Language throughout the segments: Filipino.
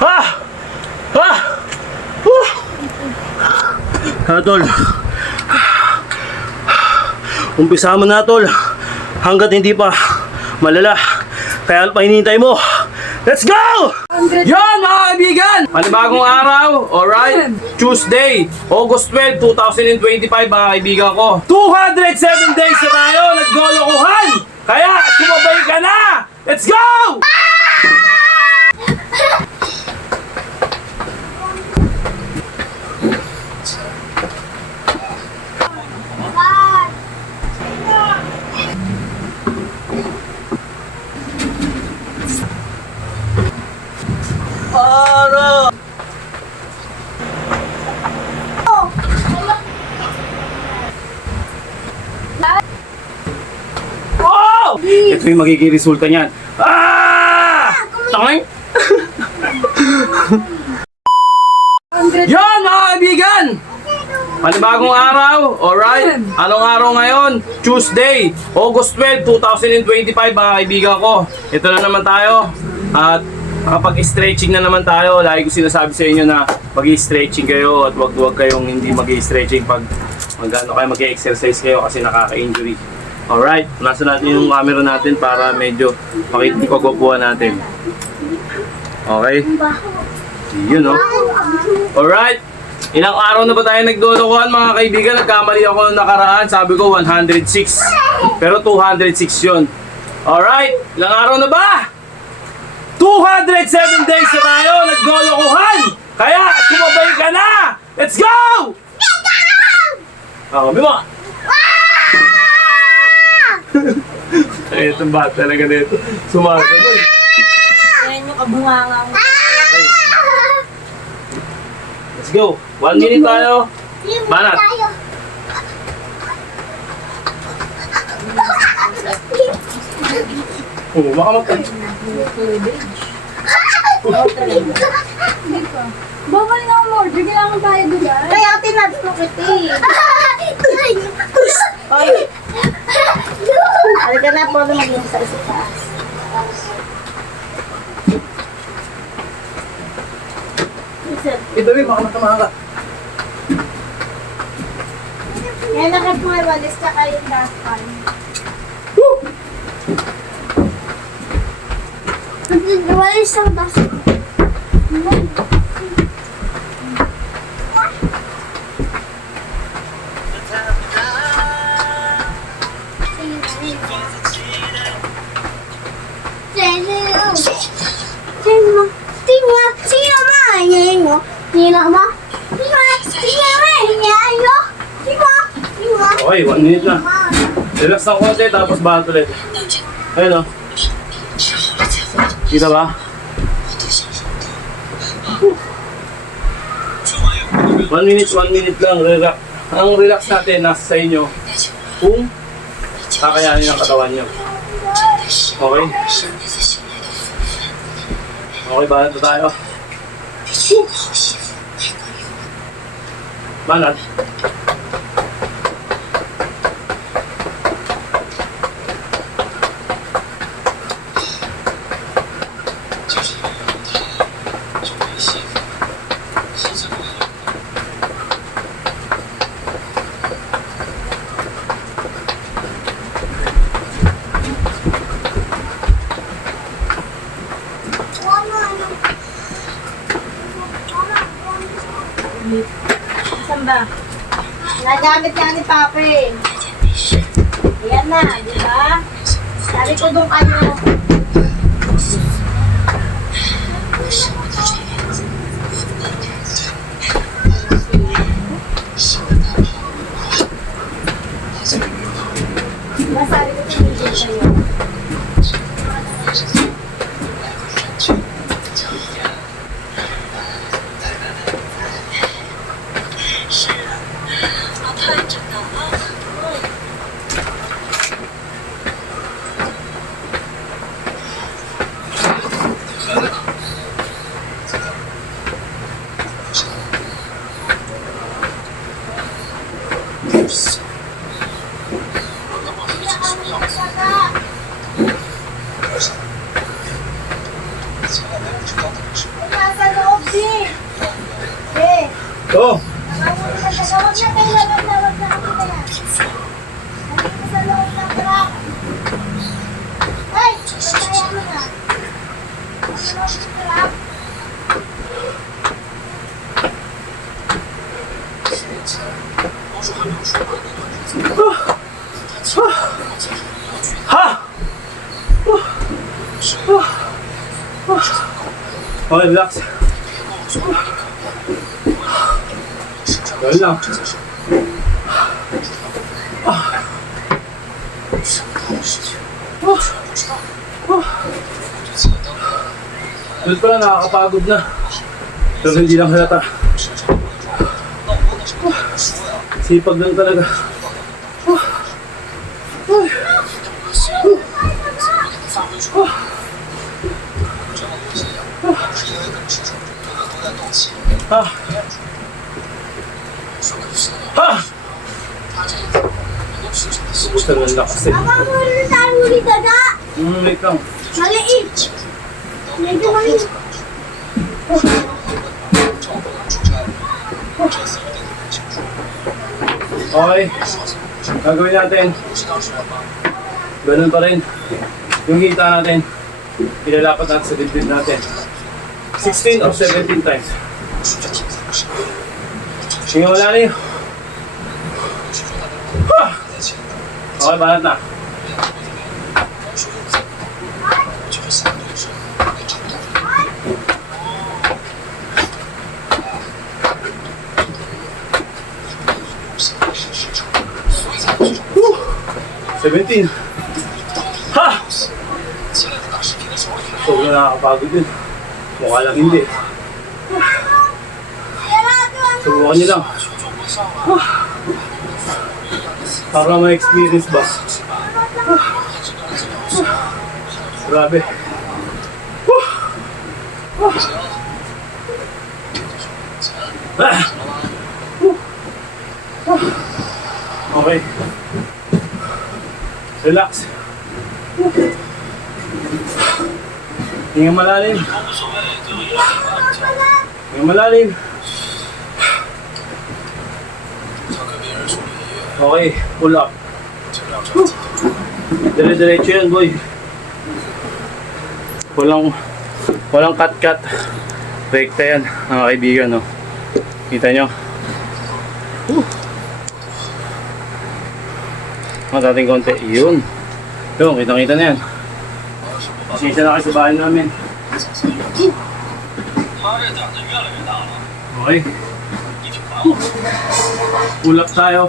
Ah! Ah! Tol. Umpisa mo na, tol. Hanggat hindi pa malala. Kaya ano pa hinihintay mo? Let's go! Yan mga kaibigan! Panibagong araw, alright? Tuesday, August 12, 2025 mga kaibigan ko. 207 days na tayo, naglolokohan! Kaya sumabay ka na! Let's go! Oh! Ito yung magiging resulta niyan. Ah! Tangin! Yan mga kaibigan! Panibagong araw, alright? Anong araw ngayon? Tuesday, August 12, 2025 mga kaibigan ko. Ito na naman tayo. At nakapag-stretching na naman tayo. Lagi ko sinasabi sa inyo na mag-stretching kayo at wag kayong hindi mag-stretching pag mag-exercise kayo kasi nakaka-injury. Alright, nasa natin yung camera natin para medyo makita yung pagwapuan natin. Okay? Yun, no? Alright, ilang araw na ba tayo nagdolokohan mga kaibigan? Nagkamali ako nung nakaraan, sabi ko 106. Pero 206 yun. Alright, ilang araw na ba? 207 days na tayo nagdolokohan! Kaya sumabay ka na! Let's go! Kami mo! Ay, itong bata talaga nito. Sumasabay. Ayan yung kabungangang. Let's go. 1 minute tayo. Banat. Oh, baka matay. Bawal na mo, kailangan tayo doon. Kaya tinadto kita eh. Oy. Halika na po na maging sa isaas. Ito rin, baka matamaan ka. Yan nakit mo ay walis ka kayong daspan. Walis ang daspan. Okay, 1 minute na. Relax ng konti, tapos bahan ulit. Ayun o. Kita ba? One minute lang. Relax. Ang relax natin, nasa sa inyo. Kung kakayanin ang katawan nyo. Okay? Okay, banat na tayo. Banat. Saan ba? Nagamit nga ni Papa eh. Ayan na, di ba? Sabi ko doon kayo. Diba sabi ko tumigil kayo? Oh! Wag na kayo, wag na kami kaya. Nandito sa loob ng truck. Ay! Kaya mo na. Sa loob ng truck. Ha! Okay, relax. Ganun lang. Doon pala nakakapagod na. Pero hindi lang halata. Sipag lang talaga. Ah. Ah. Gusto lang lakas eh. Baka mo rin tayo ulit daga. Wait lang. Maliit. Medyo maliit. Okay. Gagawin natin. Ganun pa rin. Yung hita natin, ilalapat natin sa dibdib natin. 16 or 17 times. Sige, wala na yun. Okay, balat na. Woo! 17. Ha! Sobrang nakakapagod yun. Mukha lang hindi. Subukan nyo lang. Para may experience ba? Grabe. Okay. Relax. Hinga malalim. Hinga malalim. Okay, pull up. Dire-diretso yan, boy. Walang cut-cut. Rekta yan, mga kaibigan, no. Kita nyo? Matating konti. Yun. Yun, kitang-kita na yan. Pasensya na kayo sa bahay namin. Okay. Pull up tayo.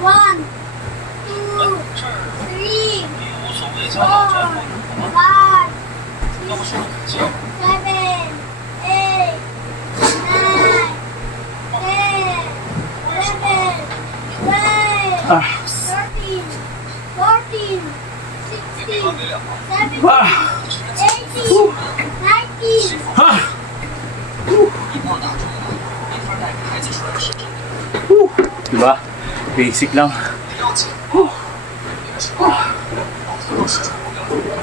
One, two, three, 4, 5, 6, 7, 8, 9, 10, 11, 12, 13, 14, 16, 17, 18, 19. Ha! Diba? Basic lang.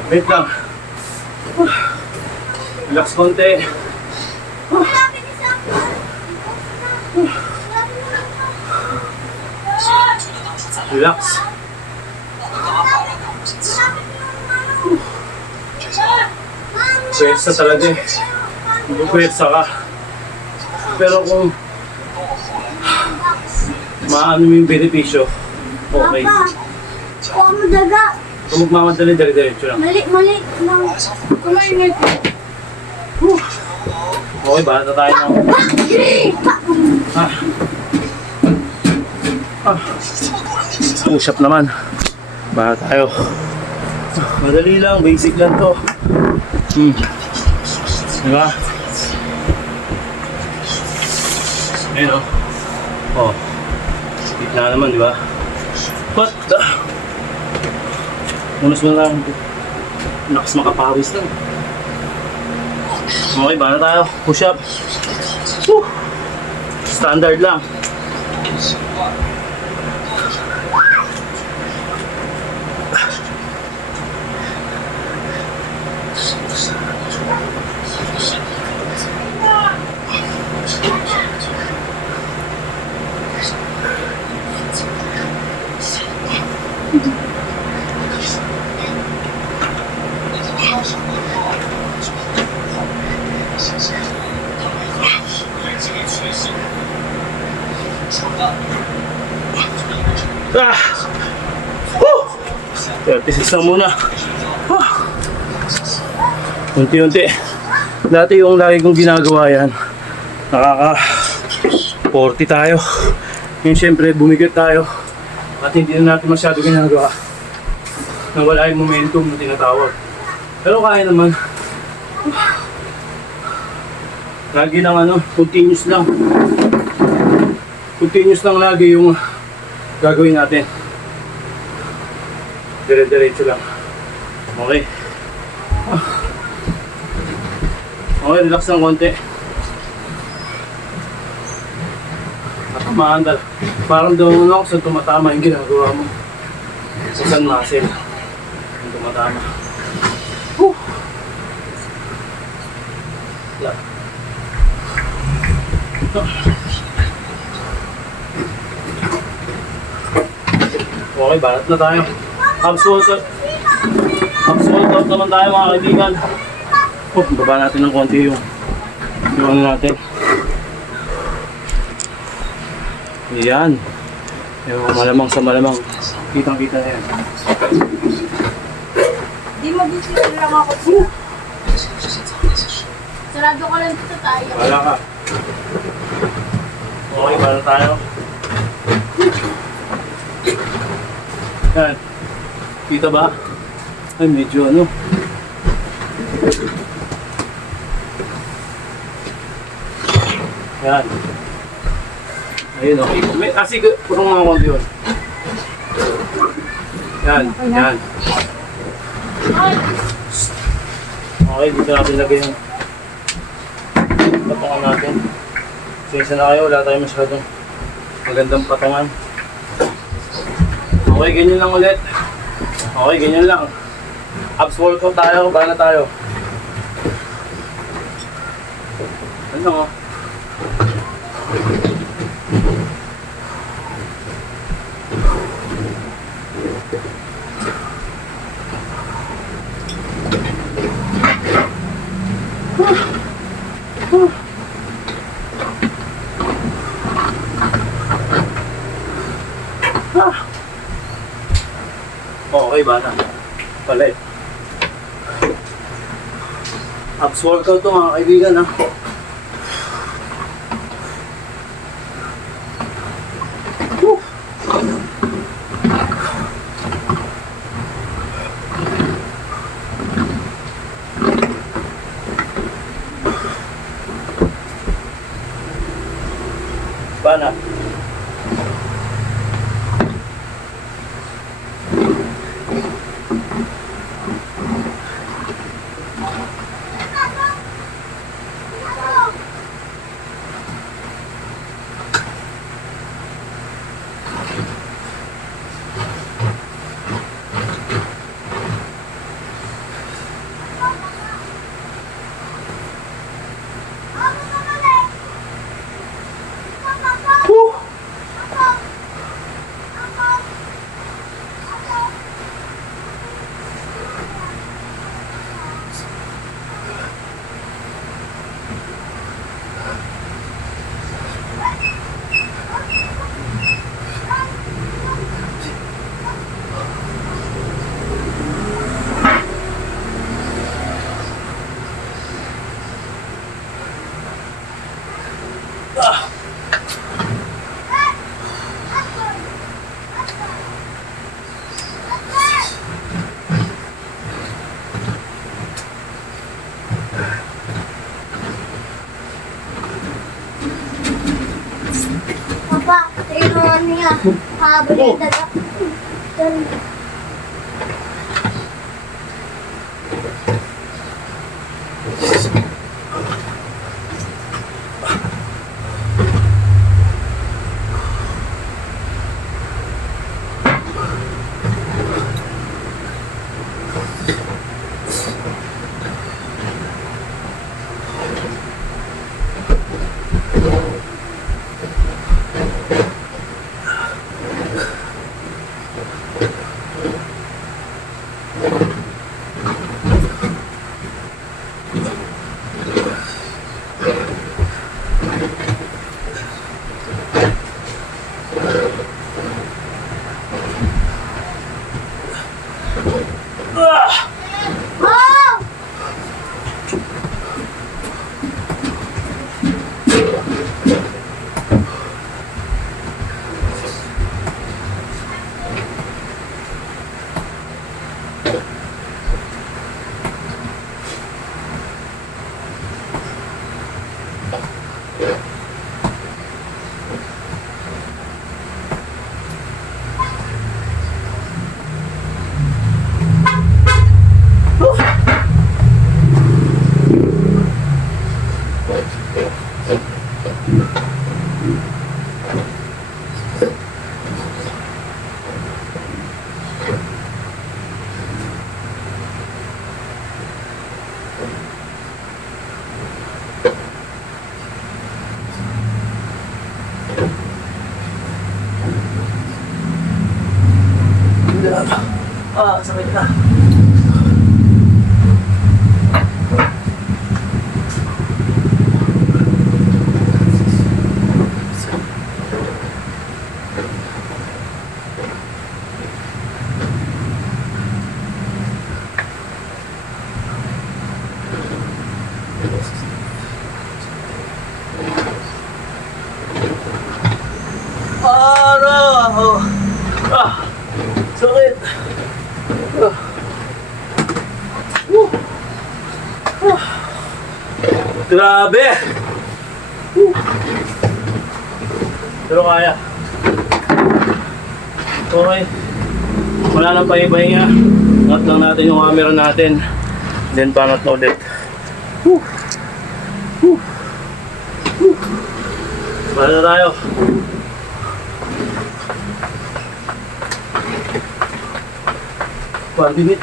Wait lang. Relax konti. Malapit na sa akin. Relax. Pwersa talaga eh. Pwersa ka. Pero kung maano mo yung benepisyo, okay. Papa, kuha mo daga. Kung magmamadali, dire-diretso lang. Mali lang. Kumain na. Okay, bahala na tayo ng... Push up naman. Bahala tayo. Madali lang, basic lang to. Diba? Ayun o. Oh. Gitna naman, di ba? What the? Unos mo lang. Lakas makapawis lang. Okay, bahala tayo. Push up. Woo! Standard lang. Ah! Woo! 36 lang muna. Ah! Unti-unti. Dati yung lagi kong ginagawa yan, nakaka 40 tayo. Yung syempre bumigat tayo at hindi na natin masyado ginagawa. Nawala yung momentum na tinatawag. Pero kaya naman. Lagi lang continuous lang. Continuous lang lagi yung gagawin natin. Dire-diretso lang. Okay. Okay, relax lang konti. Matamaan talaga. Parang daw ako saan tumatama yung ginagawa mo. Sa saan muscle. Yung tumatama. Whew! Okay, balat na tayo. Abs workout. Abs workout naman tayo mga kaibigan. Baba natin ng konti yung natin. Yan. Yung malamang sa malamang. Kitang-kita na yan. Di mag-isip lang ako siya. Sarado ko lang dito tayo. Wala ka. Okay, para tayo. Yan. Kita ba? Ay, medyo Yan. Ayun, okay. Kasi purong mga konti yun. Yan, yan. Okay, dito natin lagay yung patungan natin. Sinisa na kayo, wala tayo masyadong magandang patungan. Okay, ganyan lang ulit. Okay, ganyan lang. Abs workout tayo, bana tayo. Ano? Okay, bata. Palit. Abs workout to mga kaibigan ha. Bana. Papa, tingnan niya. Habang yung daga. Sakit na. Sakit. Grabe! Pero kaya. Okay. Wala nang pahipahinga. Angat lang natin yung camera natin. Then pangat na ulit. Para na tayo. Pandinit.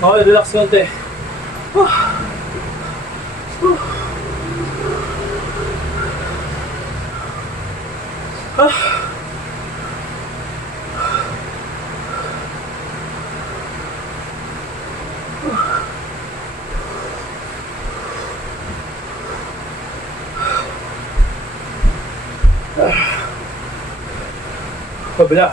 Okay, relax konti. Kabila.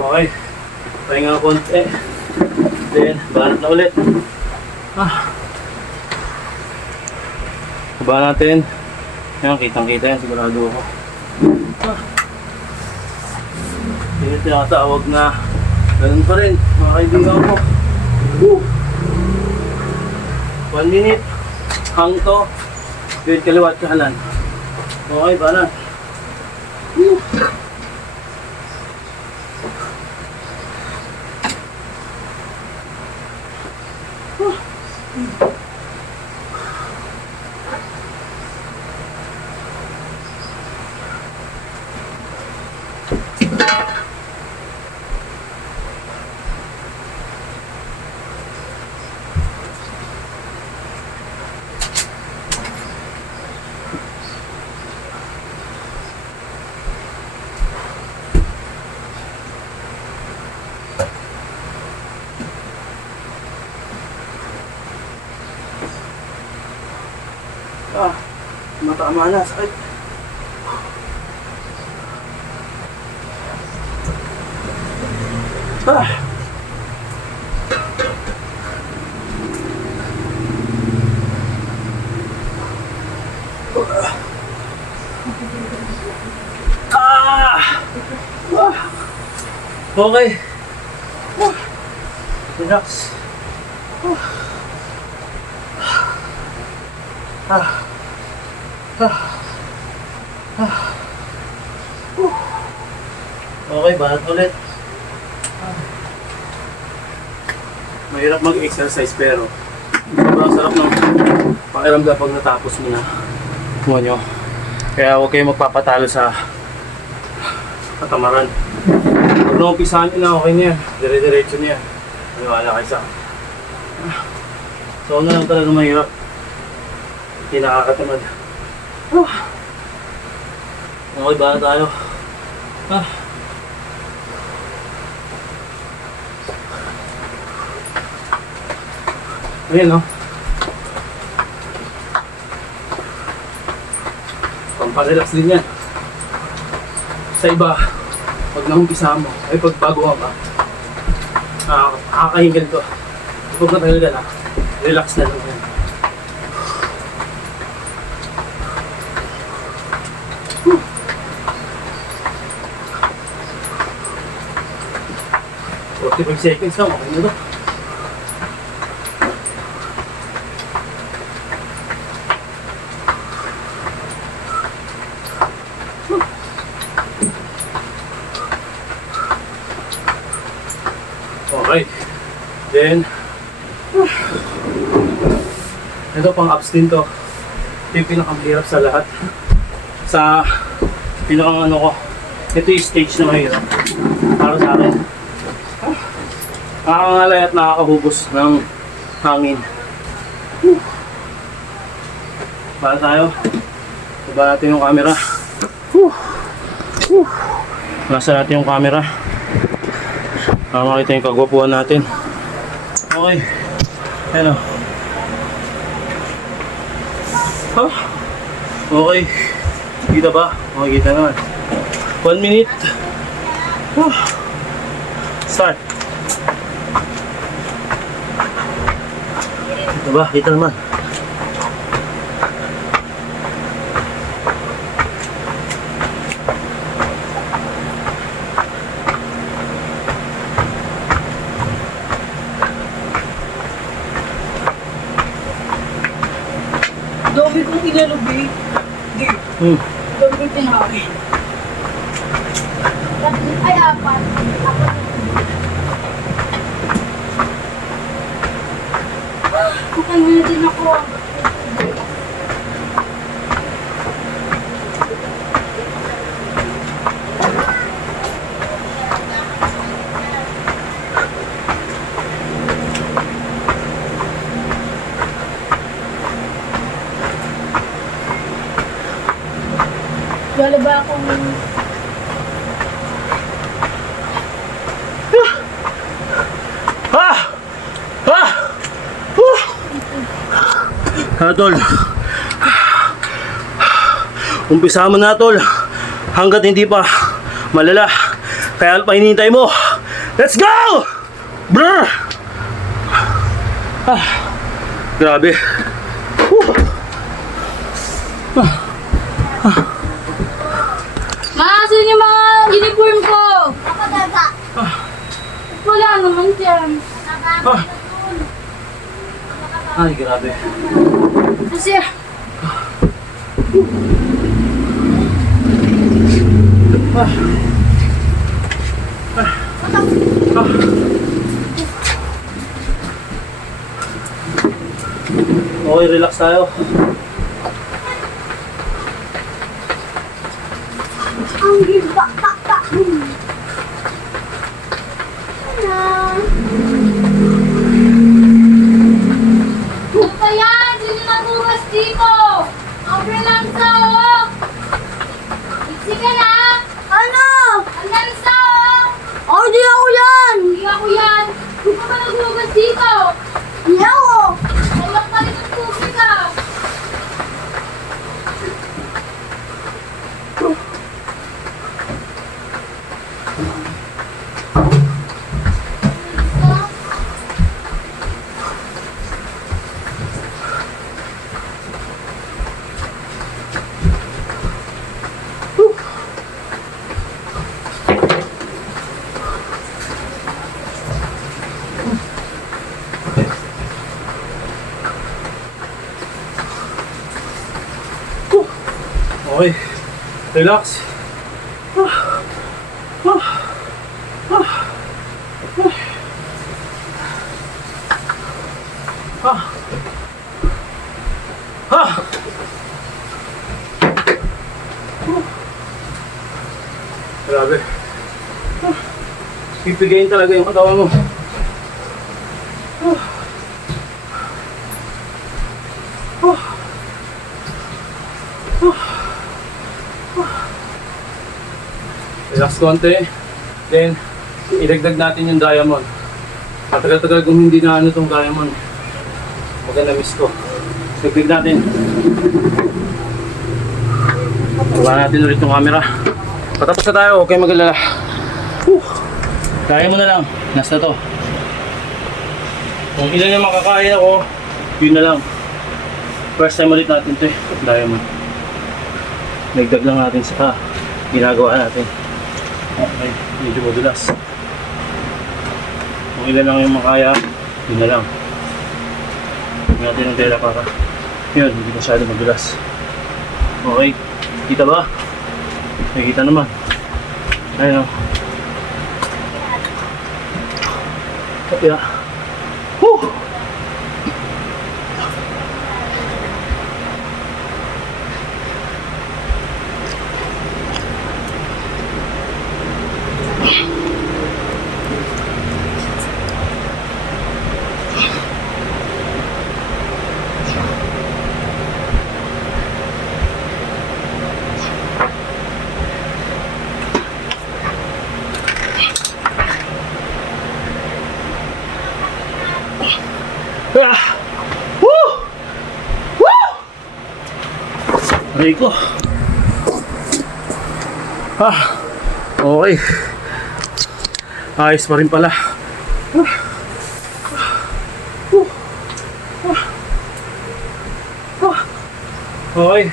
Okay, pahinga konti. Then, banat na ulit. Baba natin. Yan, kitang-kita yan, sigurado ako. Hindi tinatawag na ganun pa rin, mga kaibigan ko. 1 minute, hang to, gawin kaliwat kanan. Okay, banat. Matama na. Sakit. Okay. Relax. Okay, banat ulit. Mahirap mag-exercise pero sobrang sarap ng pakiramdam pag natapos mo na. Kuha nyo. Kaya huwag kayong magpapatalo sa katamaran. Pag naumpisahan nyo na, okay na yan. Dire-diretso na yan. Maniwala kayo sa akin. So, na lang talaga mahirap. Hindi nakakatamad. Okay, ba tayo? Ayan, no? Pamparelax din yan. Sa iba, pag naumpisa mo, ay pag bago ka, nakakahingal to. Pag matagal ka na, relax na lang yan. So, 45 seconds lang, okay na to. Okay. Then, ito pang abs din to. Ito yung pinakamahirap sa lahat. Sa pinakang ano ko. Ito yung stage na mahirap. Para sa akin. Nakakangalay at nakakahubos ng hangin. Para tayo. Iba natin yung camera. Nasa natin yung camera. Para makita yung kagwapuan natin. Okay. Ayan o. Okay. Kita ba? Okay, kita naman. 1 minute. Start. Kita ba? Kita naman. Dami kong inalubi. Di. Dami kong tinawi. Ay, apat. Kukanya din ako. Wala ba akong... Tol. Umpisa mo na, tol. Hanggat hindi pa malala. Kaya pa hinihintay mo. Let's go! Brr! Grabe. Maasin yung mga uniform ko! Ako daga. Wala naman dyan. Ay, grabe. Kasi... Okay, relax tayo. Ang giba, Kaya, sino nagugas dito? Ang relansa, oh! Iksi ka na! Ano? Ang lansa, oh! Oh, di ako yan! Di ako yan! Di ka ba nagugas dito? Di ako! Nalak pa rin ang tubig, ah! Okay. Relax. Grabe. Pipigayin talaga yung katawan mo. Relax konti. Then, idagdag natin yung diamond. Matagal-tagal kung hindi na ano itong diamond. Maganda miss ko. Dagdag natin. Baba natin ulit yung camera. Patapos na tayo, huwag kayong mag-alala. Kaya mo na lang. Last na to. Kung ilan yung makakaya ko, yun na lang. First time ulit natin ito eh. Diamond. Nagdag lang natin sa ginagawa natin. Okay, medyo madulas. Kung ilan lang yung makaya, yun na lang. Huwag natin ng tela para yun, hindi masyado madulas. Okay, kita ba? Nakikita naman. Ayun o. Kapya. Woo! Ah! Woo! Woo! Aray ko. Okay. Ayos pa rin pala. Okay.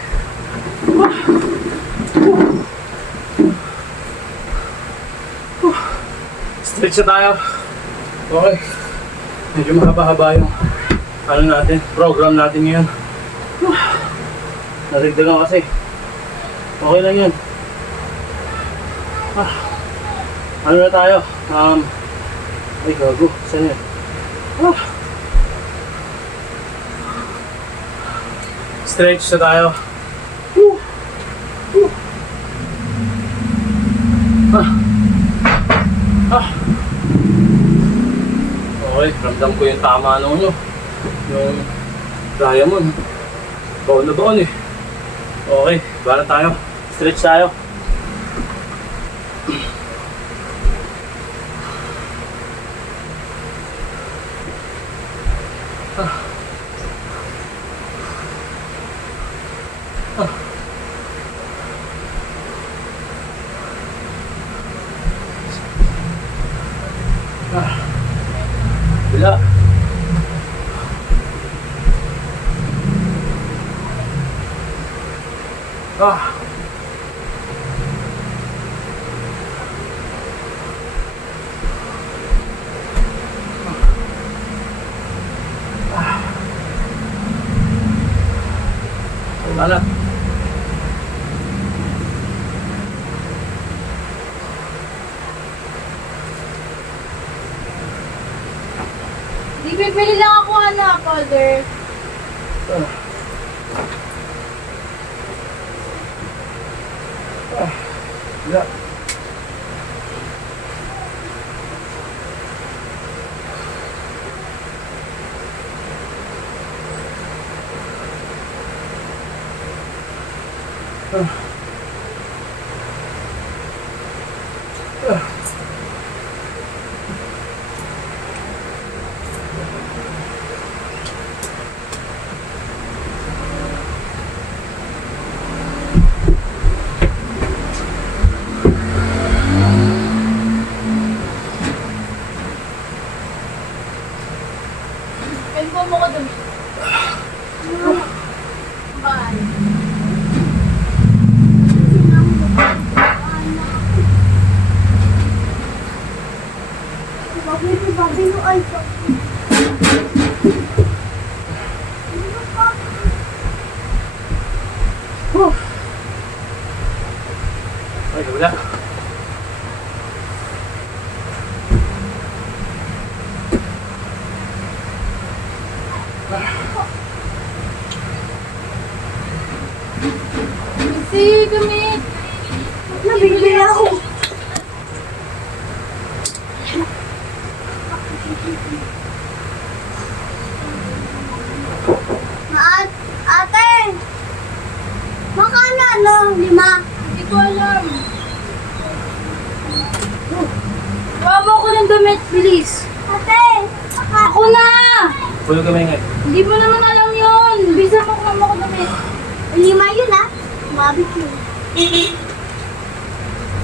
Stretch na tayo. Okay. Medyo mahaba-haba yung ano natin, program natin ngayon. Narigdagan kasi. Okay lang yun. Ano na tayo? Ay gago, saan yun? Stretch na tayo. Okay, ramdam ko yung tama nung ano, yung diamond. Baon na baon eh. Okay, bala tayo. Stretch tayo. Bila. Wala. Di bibili lang ako powder. Bila. Inform mo ko dumi. Bye. Sige, gamit. Nabibili ako. Ate! Makano ano? 5? Hindi ko alam. Gawa mo ako ng damit, bilis. Ate! Ako na! Pulo ka maingay. Hindi mo naman alam yun. Bisa mo kung ako damit. 5 yun ah. Mabit yun.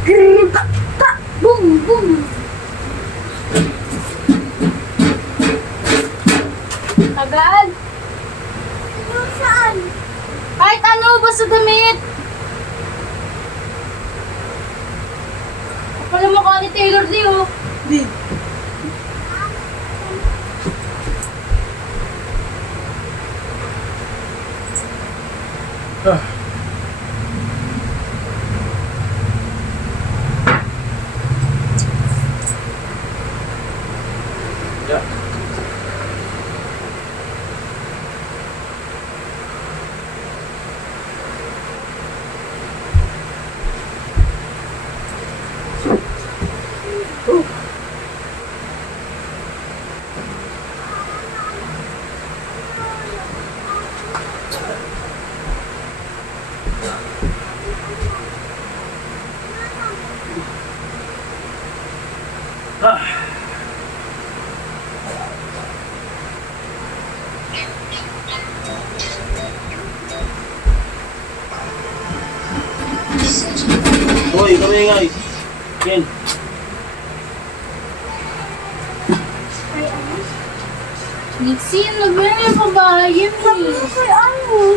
Grrrr! Pa! Pa! Boom! Boom! Agad? Saan? Kahit ano, basta damit. Kapala mo ka ni Taylor D, oh. Yeah. Hoy, kami ingay. Yan. Nixie, nagmimili pa bahay yun eh.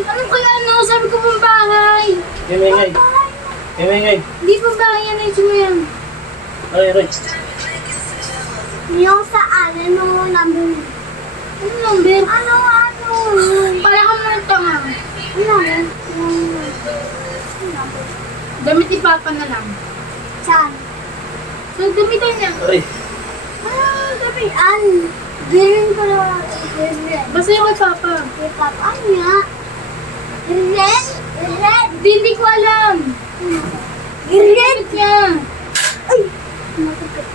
Anong kaya ano? Sabi ko pang bahay. Kami ingay. Kami ingay. Hindi pa bahay yan, ay mo yan. Aray, aray. Yung saan? Ano number? Ano number? Ano? Pala ka muna tanga. Ano number? Damit ni Papa na lang. Saan? So, gamitan niya. Aray. Ah, damitan. Ganyan ko na. Basta yung kay Papa. Kay Papa? Ano nga? Red? Red? Hindi ko alam. Red? Niya. Ay! Matagkat.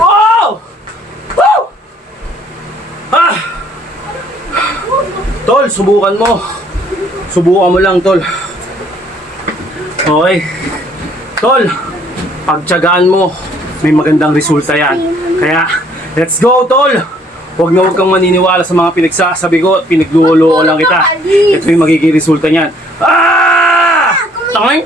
Wow! Woo! Ah! Tol, subukan mo. Subukan mo lang, Tol. Okay. Tol, pagtiyagaan mo, may magandang resulta yan. Kaya, let's go, Tol! Huwag na huwag kang maniniwala sa mga pinagsasabi ko at pinagluloko lang kita. Ito yung magiging resulta niyan. Ah! Tangay!